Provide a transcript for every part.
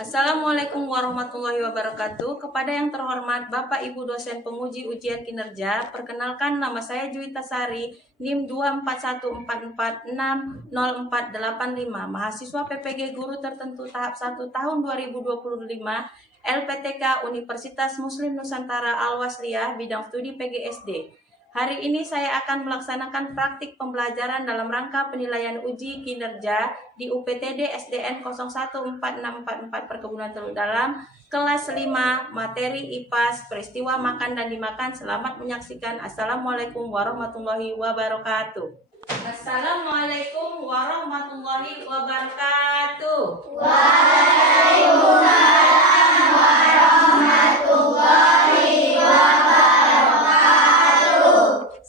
Assalamualaikum warahmatullahi wabarakatuh. Kepada yang terhormat Bapak Ibu dosen penguji ujian kinerja, perkenalkan nama saya Juwita Sari, NIM 24144600485, mahasiswa PPG Guru Tertentu tahap 1 tahun 2025, LPTK Universitas Muslim Nusantara Al-Wasliyah, bidang studi PGSD. Hari ini saya akan melaksanakan praktik pembelajaran dalam rangka penilaian uji kinerja di UPTD SDN 014644 Perkebunan Teluk Dalam, kelas 5, materi IPAS, peristiwa makan dan dimakan. Selamat menyaksikan. Assalamualaikum warahmatullahi wabarakatuh. Assalamualaikum warahmatullahi wabarakatuh. Waalaikumsalam warahmatullahi wabarakatuh.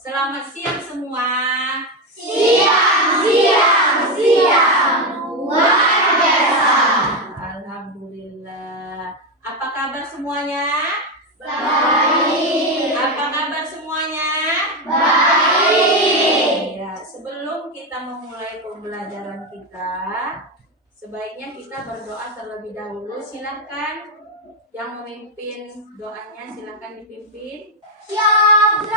Selamat siang semua. Siang. Luar biasa. Alhamdulillah. Apa kabar semuanya? Baik. Apa kabar semuanya? Baik. Ya, sebelum kita memulai pembelajaran kita, sebaiknya kita berdoa terlebih dahulu. Silakan yang memimpin doanya, silakan dipimpin. Siap.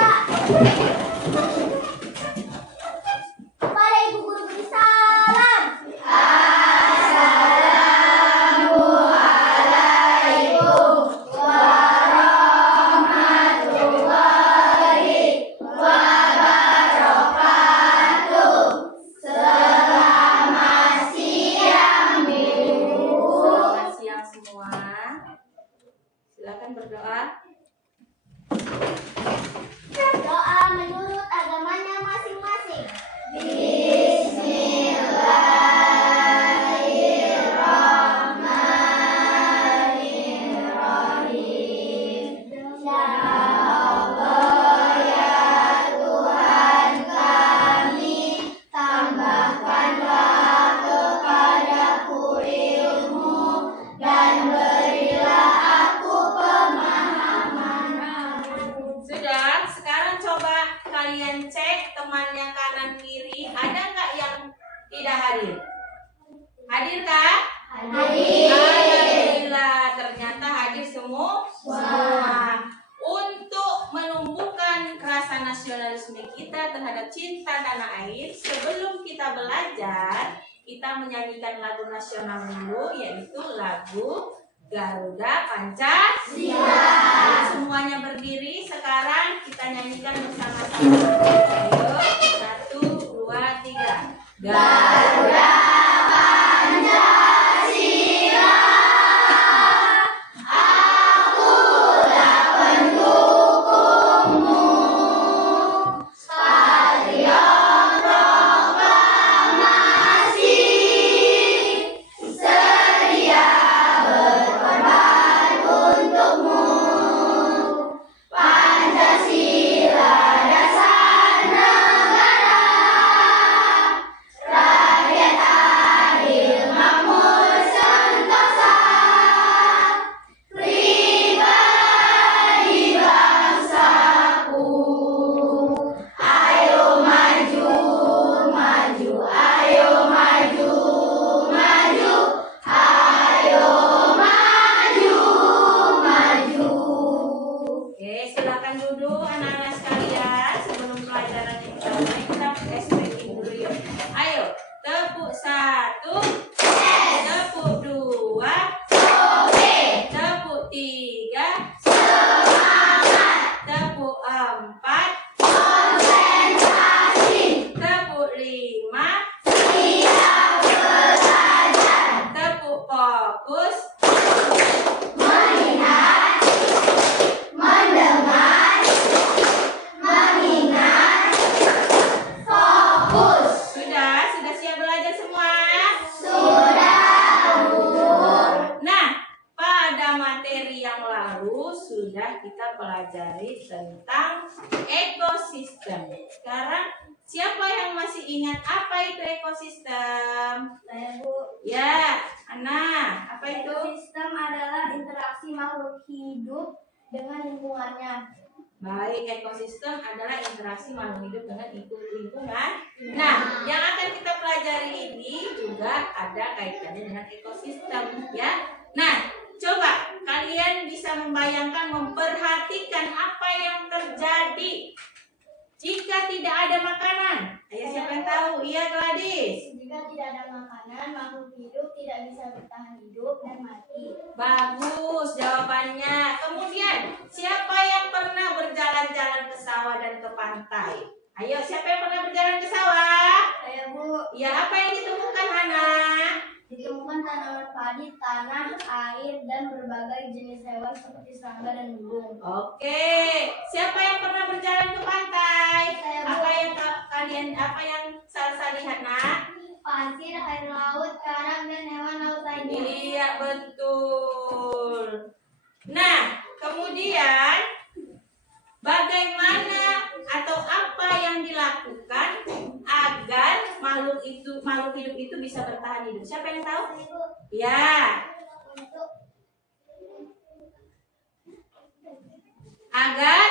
Kepada Ibu Guru beri salam. Assalamualaikum warahmatullahi wabarakatuh. Selamat siang, Bu. Selamat siang semua. Silakan berdoa. Doa menurut agamanya masing-masing. Bismillahirrahmanirrahim. Ya Allah, ya Tuhan kami, tambahkanlah kepadaku ilmu dan berilah aku pemahaman. Sudah, sekarang coba kalian cek temannya kanan kiri, ada nggak yang tidak hadir? Hadir kah? Hadir. Alhamdulillah, ternyata hadir semua. Untuk menumbuhkan rasa nasionalisme kita terhadap cinta tanah air, sebelum kita belajar, kita menyanyikan lagu nasional dulu, yaitu lagu Garuda Pancasila. Semuanya berdiri, sekarang kita nyanyikan bersama-sama. Ayo, 1, 2, 3. Garuda Pancasila, akulah pendukungmu. Patriot proklamasi, sedia berkorban untukmu. Pancasila dasar negara, rakyat adil makmur sentosa, pribadi bangsaku. Ayo maju, maju, ayo maju, maju, ayo maju, maju. Oke, silakan duduk anak-anak sekalian. Sebelum pelajaran yang kita mulai, kita stretching dulu yuk. Ayo, tepuk 1, tepuk 2, tepuk 3, tepuk 4, Konsentrasi, tepuk 5, siap belajar, tepuk fokus, melihat, mendengar, mengingat, fokus. Sudah siap belajar semua? Sudah, Bu. Nah, pada materi yang lalu sudah kita pelajari tentang ekosistem. Sekarang siapa yang masih ingat apa itu ekosistem? Saya, Bu. Ya, Ana, apa itu? Ekosistem adalah interaksi makhluk hidup dengan lingkungannya. Baik, ekosistem adalah interaksi makhluk hidup dengan lingkungan. Nah, yang akan kita pelajari ini juga ada kaitannya dengan ekosistem, ya. Nah, coba kalian bisa membayangkan, memperhatikan apa yang terjadi jika tidak ada makanan. Ayo, siapa yang tahu? Iya, Gladys. Jika tidak ada makanan, makhluk hidup tidak bisa bertahan hidup dan mati. Bagus jawabannya. Kemudian, siapa yang pernah berjalan-jalan ke sawah dan ke pantai? Ayo, siapa yang pernah berjalan ke sawah? Saya, Bu. Ya, apa yang ditemukan, Hana? Ditemukan tanaman padi, tanah, air, dan berbagai jenis hewan seperti serangga dan burung. Oke, siapa yang pernah berjalan ke pantai? Saya, Bu. Apa yang Salsa lihat, Nak? Pasir, air laut, karang, dan hewan laut lainnya. Iya, betul. Nah, kemudian bagaimana atau apa yang dilakukan agar makhluk hidup itu bisa bertahan hidup? Siapa yang tahu? Ibu, Ya, untuk agar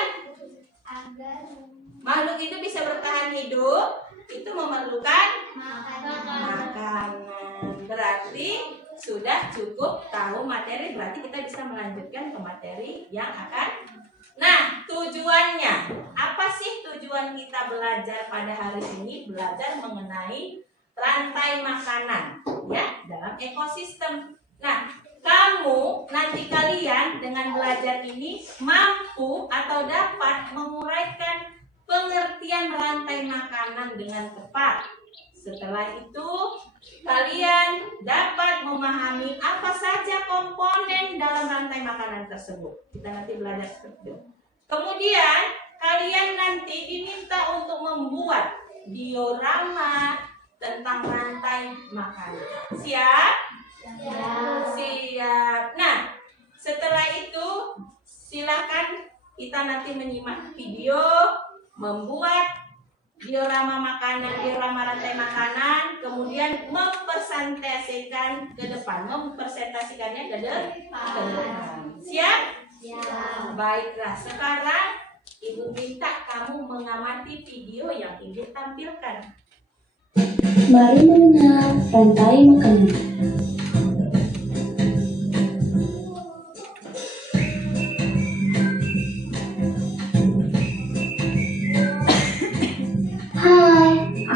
agar makhluk itu bisa bertahan hidup itu memerlukan makanan. Berarti sudah cukup tahu materi, berarti kita bisa melanjutkan ke materi yang akan. Nah, tujuannya apa sih? Tujuan kita belajar pada hari ini belajar mengenai rantai makanan ya dalam ekosistem. Nah, kamu nanti kalian dengan belajar ini mampu atau dapat menguraikan pengertian rantai makanan dengan tepat. Setelah itu, kalian dapat memahami apa saja komponen dalam rantai makanan tersebut. Kita nanti belajar seperti itu. Kemudian, kalian nanti diminta untuk membuat diorama tentang rantai makanan. Siap? Siap. Nah, setelah itu, silakan kita nanti menyimak video, membuat diorama makanan, diorama rantai makanan, kemudian mempresentasikan ke depan, mempresentasikannya ke depan. Siap? Siap. Baiklah, sekarang Ibu minta kamu mengamati video yang Ibu tampilkan. Mari mengenal rantai makanan.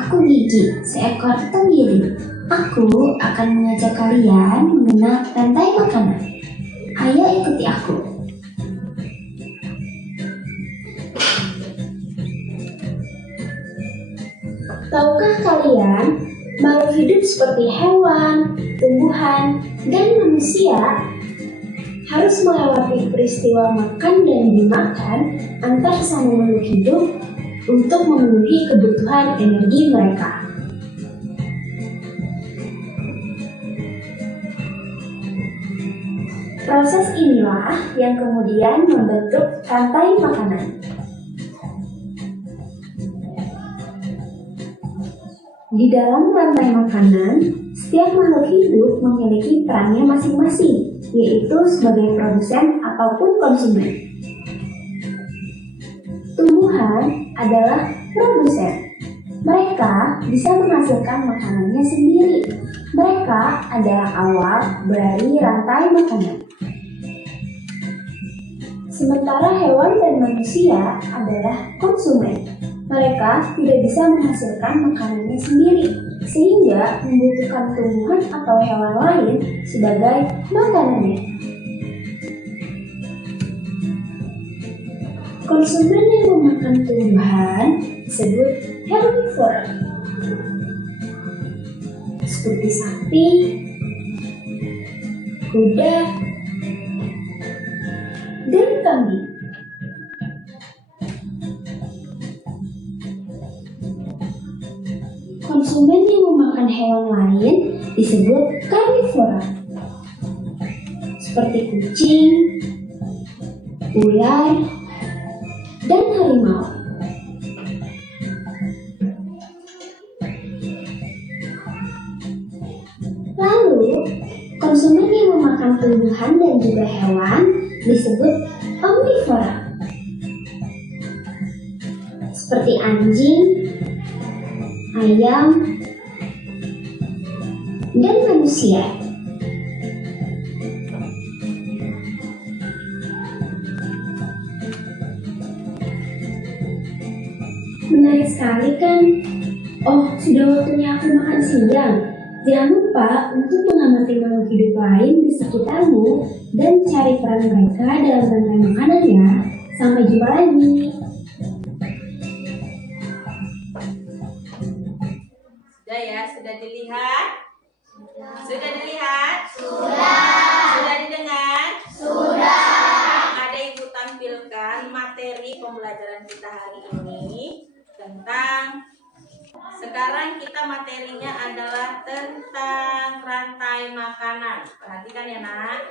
Aku Gigi, seekor tenggiri. Aku akan mengajak kalian mengenal rantai makanan. Ayo ikuti aku. Tahukah kalian, makhluk hidup seperti hewan, tumbuhan, dan manusia harus melewati peristiwa makan dan dimakan antar sama makhluk hidup untuk memenuhi kebutuhan energi mereka. Proses inilah yang kemudian membentuk rantai makanan. Di dalam rantai makanan, setiap makhluk hidup memiliki perannya masing-masing, yaitu sebagai produsen ataupun konsumen. Tumbuhan adalah produsen. Mereka bisa menghasilkan makanannya sendiri. Mereka adalah awal dari rantai makanan. Sementara hewan dan manusia adalah konsumen. Mereka tidak bisa menghasilkan makanannya sendiri, sehingga membutuhkan tumbuhan atau hewan lain sebagai makanannya. Konsumen yang memakan tumbuhan disebut herbivora, seperti sapi, kuda, dan kambing. Konsumen yang memakan hewan lain disebut karnivora, seperti kucing, ular, dan harimau. Lalu, konsumen yang memakan tumbuhan dan juga hewan disebut omnivora, seperti anjing, ayam, dan manusia. Menarik sekali kan? Oh, sudah waktunya aku makan siang. Jangan lupa untuk mengamati makhluk hidup lain di sekitarmu dan cari peran mereka dalam rantai makanan ya. Sampai jumpa lagi. Sudah ya, sudah dilihat? Sudah dilihat? Sudah didengar? Ada Ibu tampilkan materi pembelajaran kita hari ini tentang, sekarang kita materinya adalah tentang rantai makanan. Perhatikan ya nak.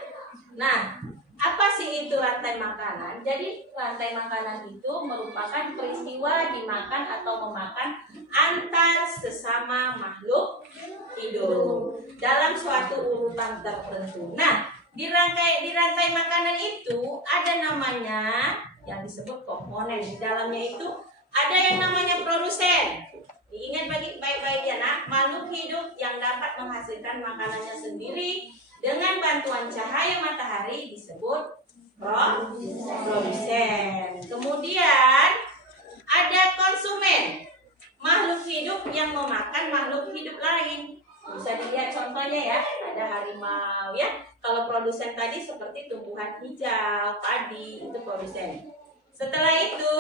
Nah, apa sih itu rantai makanan? Jadi rantai makanan itu merupakan peristiwa dimakan atau memakan antar sesama makhluk hidup dalam suatu urutan tertentu. Nah, di rantai makanan itu ada namanya yang disebut komponen. Di dalamnya itu ada yang namanya produsen. Diingat baik-baik ya nak, makhluk hidup yang dapat menghasilkan makanannya sendiri dengan bantuan cahaya matahari disebut produsen. Kemudian ada konsumen, makhluk hidup yang memakan makhluk hidup lain. Bisa dilihat contohnya ya, ada harimau ya. Kalau produsen tadi seperti tumbuhan hijau, padi, itu produsen. Setelah itu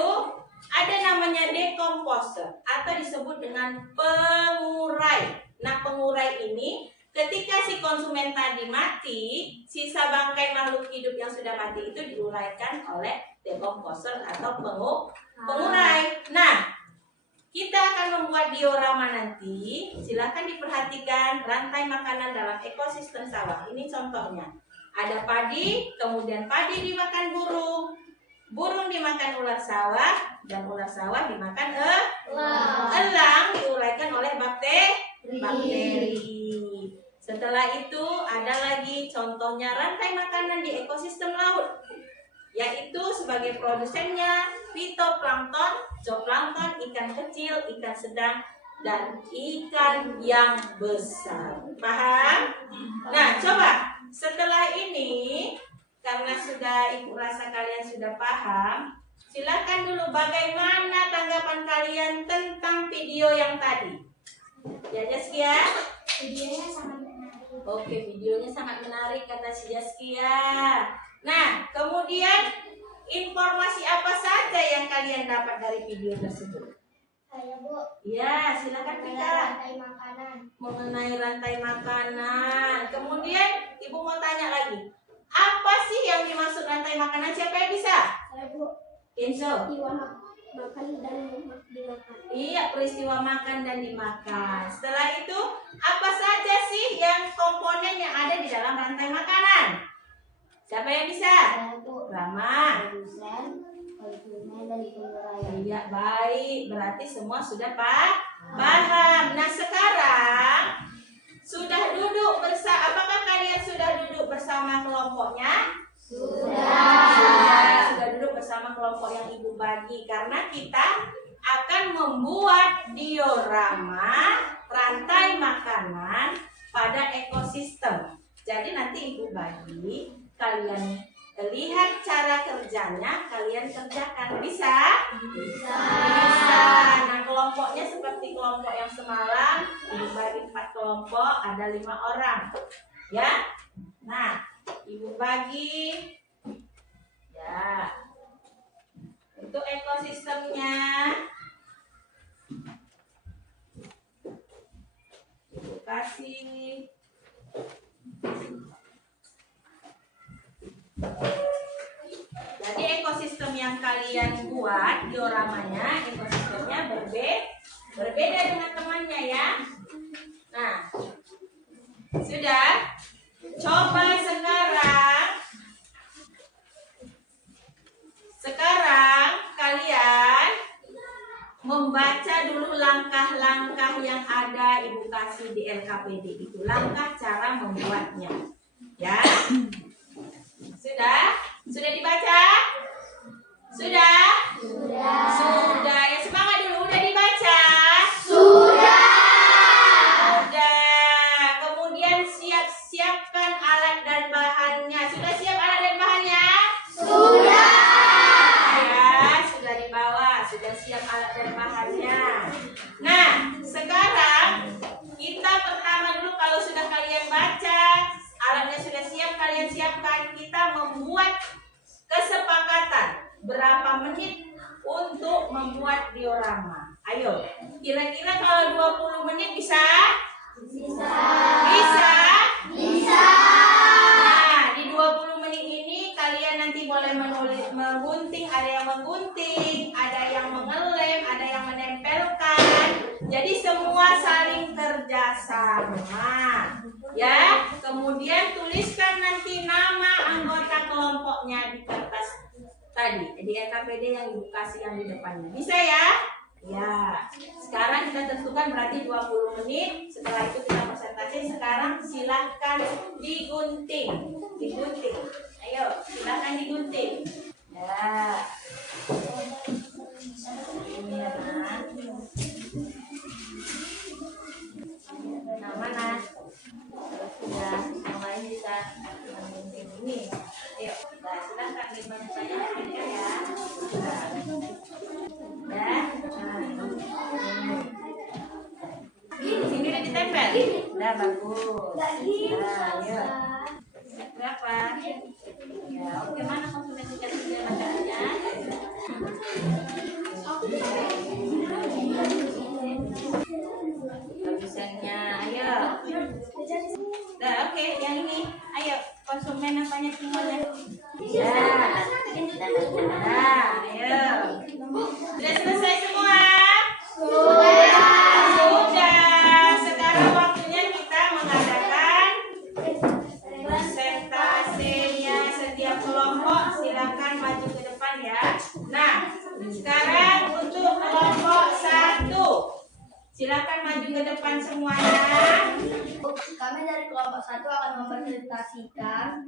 ada namanya dekomposer atau disebut dengan pengurai. Nah, pengurai ini ketika si konsumen tadi mati, sisa bangkai makhluk hidup yang sudah mati itu diuraikan oleh dekomposer atau pengurai. Nah, kita akan membuat diorama nanti. Silakan diperhatikan rantai makanan dalam ekosistem sawah. Ini contohnya. Ada padi, kemudian padi dimakan burung. Burung dimakan ular sawah, dan ular sawah dimakan elang diuraikan oleh bakteri. Setelah itu ada lagi contohnya rantai makanan di ekosistem laut, yaitu sebagai produsennya fitoplankton, zooplankton, ikan kecil, ikan sedang, dan ikan yang besar. Paham? Nah, coba setelah ini, karena sudah Ibu rasa kalian sudah paham, silakan dulu bagaimana tanggapan kalian tentang video yang tadi. Ya, Jaskia? Videonya sangat menarik. Oke, videonya sangat menarik kata si Jaskia. Nah, kemudian informasi apa saja yang kalian dapat dari video tersebut? Saya Bu. Ya, silakan Vika. Rantai makanan. Mengenai rantai makanan. Kemudian Ibu mau tanya lagi. Apa sih yang dimaksud rantai makanan? Siapa yang bisa? Saya Bu. Kenzo. Makan dan dimakan. Iya, peristiwa makan dan dimakan. Setelah itu, apa saja sih yang komponen yang ada di dalam rantai makanan? Siapa yang bisa? Saya Bu. Rama. Produsen, konsumen, dan pengurai. Iya, baik. Berarti semua sudah paham. Nah, sekarang sudah duduk bersama. Apakah kalian sudah duduk bersama kelompoknya? Sudah duduk bersama kelompok yang Ibu bagi, karena kita akan membuat diorama rantai makanan pada ekosistem. Jadi nanti Ibu bagi, kalian lihat cara kerjanya, kalian kerjakan. Bisa? Bisa. Nah, kelompoknya seperti kelompok yang semalam, Ibu bagi 4 kelompok, ada 5 orang. Ya. Nah, Ibu bagi ya. Untuk ekosistemnya Ibu kasih jadi ekosistem yang kalian buat dioramanya, ekosistemnya berbeda dengan temannya ya. Nah, sudah. Coba sekarang kalian membaca dulu langkah-langkah yang ada Ibu kasih di LKPD itu, langkah cara membuatnya. Ya. Sudah dibaca? Sudah? Sudah. Ya, semangat dulu. Udah dibaca? Sudah. Kemudian siapkan alat dan bahannya. Sudah siap alat dan bahannya? Sudah. Ya, sudah dibawa. Sudah siap alat dan bahannya. Jadi semua saling kerjasama. Ya, kemudian tuliskan nanti nama anggota kelompoknya di kertas tadi, di EKPD yang Ibu kasih yang di depannya. Bisa ya? Ya. Sekarang kita tentukan berarti 20 menit. Setelah itu kita presentasi. Sekarang silahkan digunting. Digunting. Ayo, silahkan digunting. Ya. Ini ya, Nak. Nah, mana? Sudah, yang lain bisa menggunting ini. Ayo, nah, silahkan dibanyak-banyak ya. Nah, di sini udah ditempel. Udah bagus. Nah, ayo. Berapa? Ya, oke, mana konsumen tiga bacaannya? Tulisannya, ayo. Nah, oke, yang ini, ayo konsumen apanya semuanya? Ya. Nah, ayo. Sudah selesai semua? Sudah. Sekarang waktunya kita mengadakan presentasinya setiap kelompok. Silakan maju ke depan ya. Nah, sekarang untuk kelompok 1. Silakan maju ke depan semuanya. Kami dari kelompok 1 akan mempresentasikan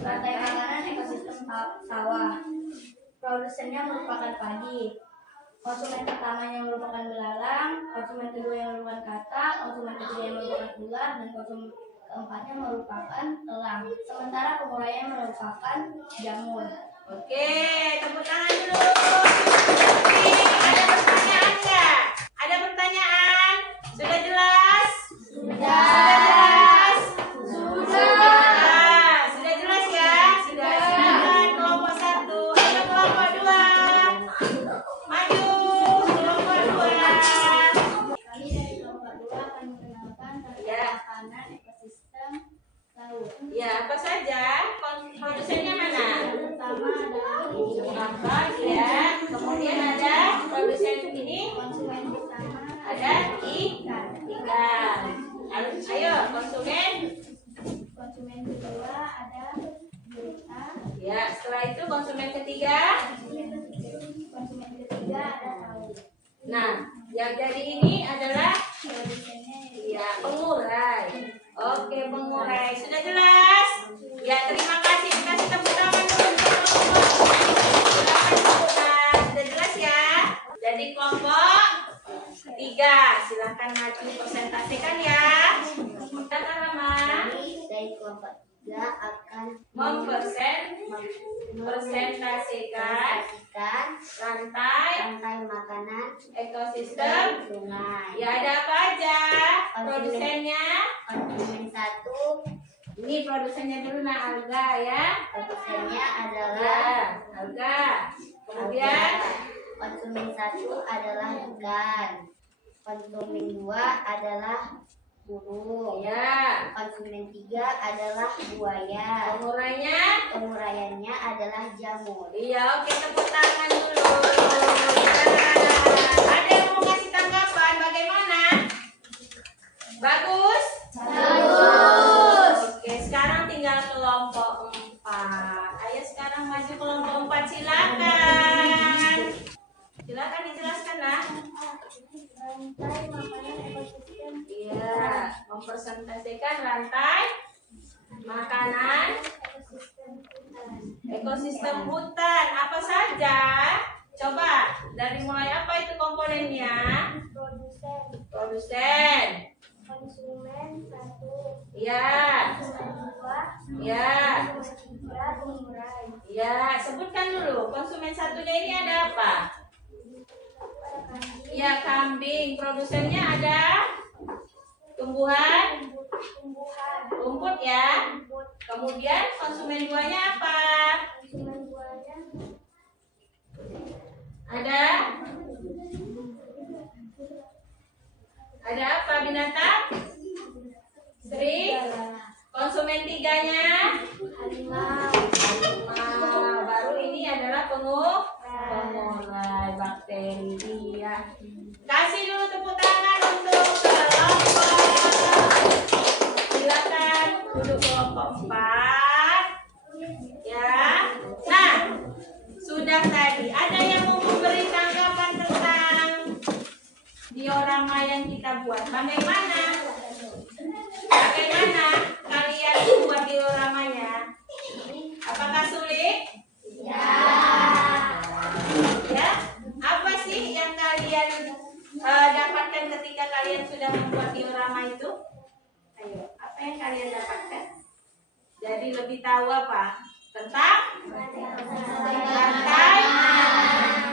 rantai makanan ekosistem sawah. Produsennya merupakan padi. Konsumen pertamanya merupakan belalang, konsumen kedua yang merupakan katak, konsumen ketiga yang merupakan ular, dan konsumen keempatnya merupakan elang. Sementara penguraian merupakan jamur. Oke, tepuk tangan dulu. Ada pertanyaan nggak? Ada pertanyaan? Sudah jelas? Sudah jelas? Sudah jelas ya? Sudah. Silakan kelompok 1. Ayo kelompok 2. Maju kelompok 2. Kami dari kelompok 2 akan mengenalkan rantai makanan ekosistem laut. Ya, apa saja? Produsennya mana? Pertama adalah Apa ya? Kemudian ada produsen ini. konsumen pertama Ada ikan. Ayo konsumen. konsumen kedua ada gurita, Ya, setelah itu konsumen ketiga. konsumen ketiga ada tahu. Nah, yang jadi ini adalah Produsennya ya pengurai. Oke, pengurai. Sudah jelas? Ya, terima kasih. Kita tepuk tangan dulu. Sudah jelas ya? Jadi kelompok 3, silahkan maju presentasikan ya. Silakan Rama. dari kelompok 3 akan Mempresentasikan rantai makanan ekosistem. sungai. Ya, ada apa aja? Produsennya. Konsumen 1 Ini produsennya dulu, nah, Alga ya. produsennya Ya, adalah Alga. Kemudian konsumen 1 adalah ikan. Konsumen 2 adalah burung. ya, Konsumen 3 adalah buaya. pengurainya. Penguraiannya adalah jamur. Iya, oke, tepuk tangan dulu. Ya. Ada yang mau kasih tanggapan bagaimana? Bagus? Bagus. Oke, sekarang tinggal kelompok 4. Ayo sekarang maju kelompok 4, silakan. Silakan dijelaskan, Nak. Rantai makanan ekosistem Iya, mempresentasikan rantai makanan ekosistem hutan. Apa saja? Coba, dari mulai apa itu komponennya? Produsen. konsumen 1, Iya. konsumen 2, Iya. konsumen 3, pengurai. Iya, sebutkan dulu. Konsumen satunya ini ada apa? Ya, kambing. Produsennya ada tumbuhan, rumput ya. Kemudian konsumen 2-nya apa? Konsumen 2-nya Ada apa binatang? Konsumen 3-nya harimau. baru ini adalah pengurai bakteri. Kasih dulu tepuk tangan. Jadi lebih tahu apa? Tentang rantai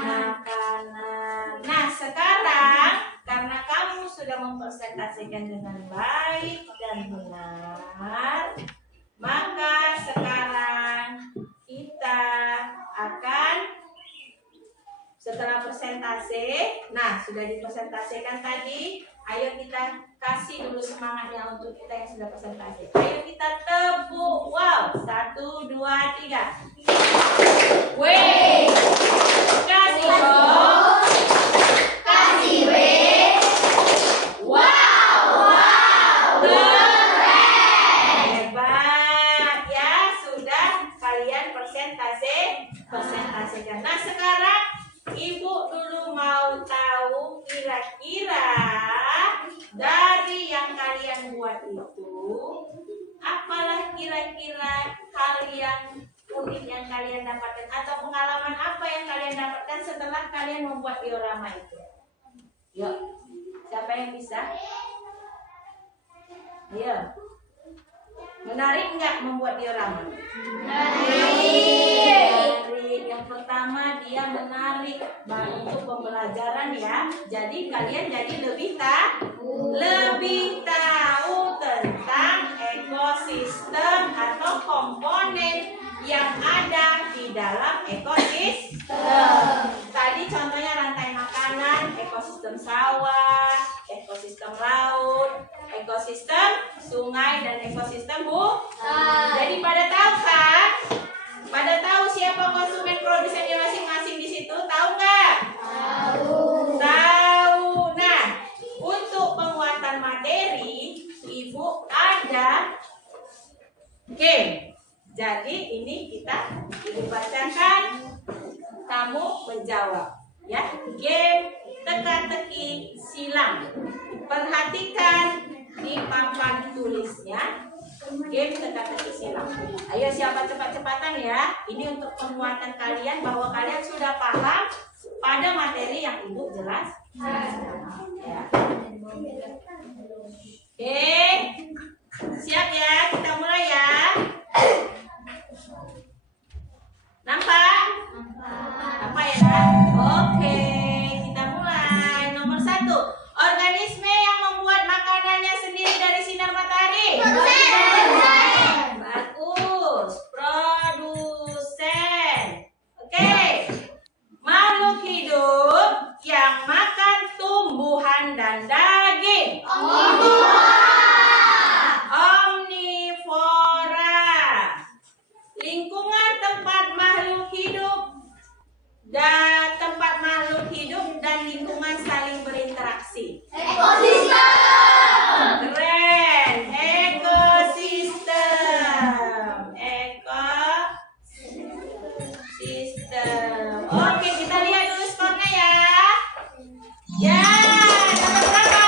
makanan. Nah, sekarang karena kamu sudah mempresentasikan dengan baik dan benar, maka sekarang kita akan setelah presentasi, nah sudah dipresentasikan tadi, ayo kita kasih dulu semangatnya untuk kita yang sudah presentasi. Ayo kita tepuk, wow, 1, 2, 3. Weh, kasih dong, kasih weh, wow, keren, hebat ya, sudah kalian presentasikan. Nah sekarang Ibu dulu mau tahu kira-kira dari yang kalian buat itu, apalah kira-kira hal yang unik yang kalian dapatkan atau pengalaman apa yang kalian dapatkan setelah kalian membuat diorama itu? Yuk, siapa yang bisa? Ayo. Menarik nggak membuat diorama? Menarik. Yang pertama dia menarik untuk pembelajaran ya. Jadi kalian jadi lebih tahu tentang ekosistem atau komponen yang ada di dalam ekosistem. Tadi contohnya rantai makanan, ekosistem sawah, ekosistem laut, ekosistem sungai, dan ekosistem hutan. Jadi pada tahu kan? Pada tahu siapa konsumen produsennya masing-masing di situ? Tahu nggak? Tahu. Nah, untuk penguatan materi, Ibu ada game. Jadi ini kita Ibu bacakan, kamu menjawab. Ya, game teka-teki silang. Perhatikan di papan tulisnya. Game teka-teki silang. Ayo siapa cepat-cepatan ya. Ini untuk penguatan kalian bahwa kalian sudah paham pada materi yang Ibu jelas. Ya. Oke. Siap ya, kita mulai ya. Nampak? Apa ya? Oke, kita mulai. Nomor 1. Organisme yang membuat makanannya sendiri dari sinar matahari. Bagus. Produsen. Oke. Makhluk hidup yang makan tumbuhan dan daging. Omnivora. Lingkungan tempat makhluk hidup dan lingkungan saling berinteraksi. Ekosistem. Keren. Ekosistem. Oke, kita lihat dulu skornya ya. Ya, dapat berapa?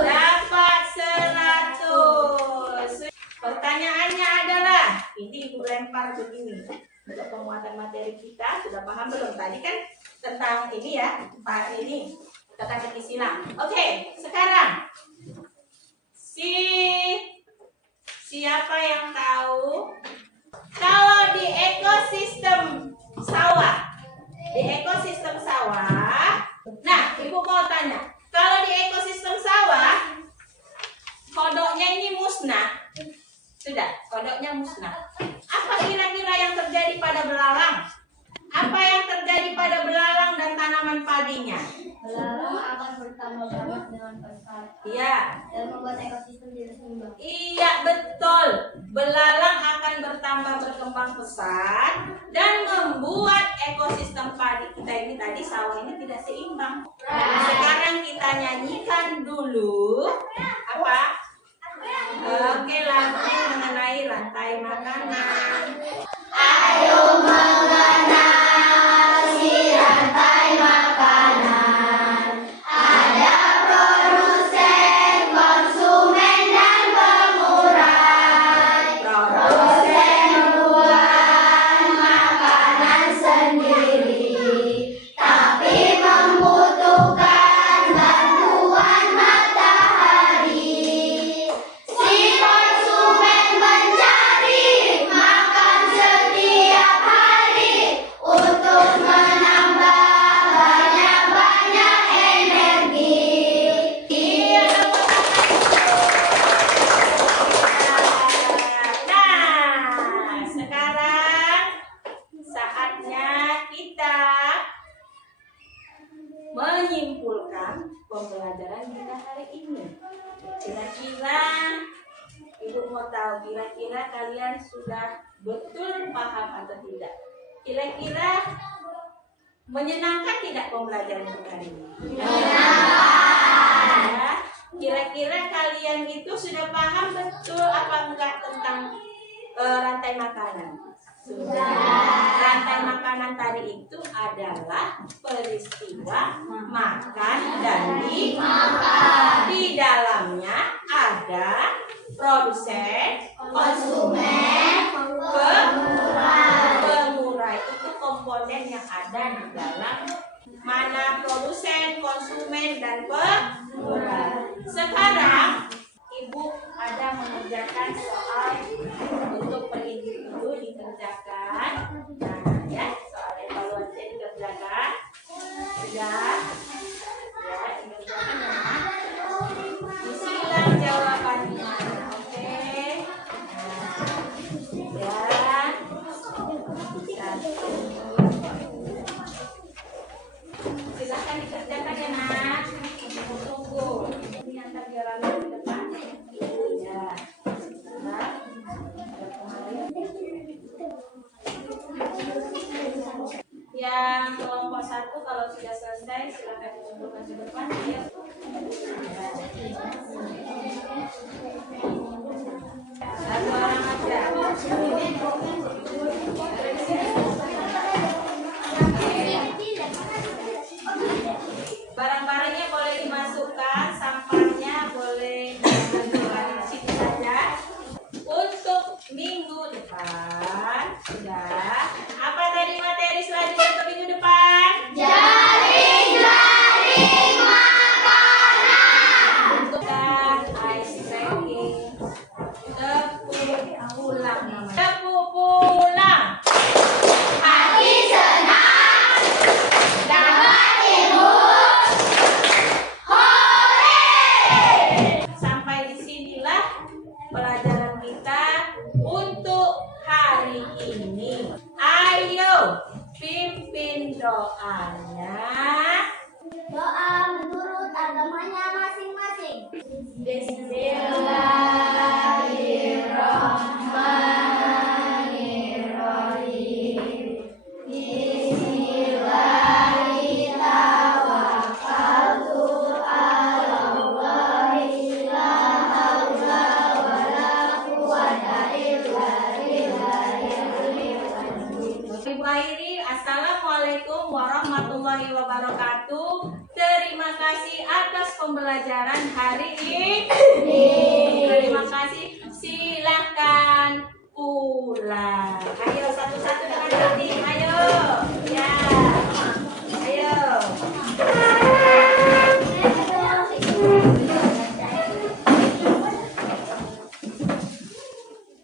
Dapat 100. Pertanyaannya adalah, ini Ibu lempar begini. Untuk penguatan materi kita sudah paham belum? Tadi kan tentang ini ya, Pak, ini teka-teki silang. Oke, sekarang siapa yang tahu kalau di ekosistem sawah, nah Ibu mau tanya, kalau di ekosistem sawah kodoknya ini musnah, sudah kodoknya musnah. Apa kira-kira yang terjadi pada belalang? Apa yang terjadi pada belalang dan tanaman padinya? Belalang akan bertambah banyak dengan pesat. Iya. Dan membuat ekosistem jadi seimbang. Iya, betul. Belalang akan berkembang pesat dan membuat ekosistem padi kita ini tadi sawah ini tidak seimbang. Nah, sekarang kita nyanyikan dulu apa? Oke, lagu mengenai rantai makanan. Ayo mengenal si rantai makanan. Ada produsen, konsumen, dan pengurai. Produsen membuat makanan sendiri, tapi membutuhkan bantuan matahari. Si Kira-kira kalian sudah betul paham atau tidak? Kira-kira menyenangkan tidak pembelajaran kita hari ini? Ya. Kira-kira kalian itu sudah paham betul apa enggak tentang rantai makanan? Sudah. Rantai makanan tadi itu adalah peristiwa makan dan dimakan. Di dalamnya ada produsen, konsumen, pemurah. Itu komponen yang ada di dalam mana produsen, konsumen, dan pemurah. Sekarang Ibu ada mengerjakan soal untuk per individu dikerjakan. Nah, ya, soal evaluasi dikerjakan. Sudah. Ya, dikerjakan ya. Isi ulang jawabannya. Oke. Nah, ya. Silahkan dikerjakan ya, Nak. Tunggu. Ini antar jalan ke depan. Ya. Nah. Yang kelompok 1 kalau sudah selesai silakan dikumpulkan ke depan. Ya. Satu orang aja. Barang-barangnya boleh dimasukkan, sampahnya boleh dimasukkan di sini saja. Untuk minggu depan sudah. Apa tadi materi selanjutnya untuk minggu depan? Jaring makanan. Untuk ice breaking. Tepuk pulang namanya. Tepuk pulang. Hati senang. Dapat ilmu. Sampai disinilah pelajaran kita untuk hari ini. Ayo pimpin doanya. Doa menurut agamanya masing-masing. Bismillahirrahmanirrahim. Ibu Airi, Assalamualaikum warahmatullahi wabarakatuh. Terima kasih atas pembelajaran hari ini. Terima kasih.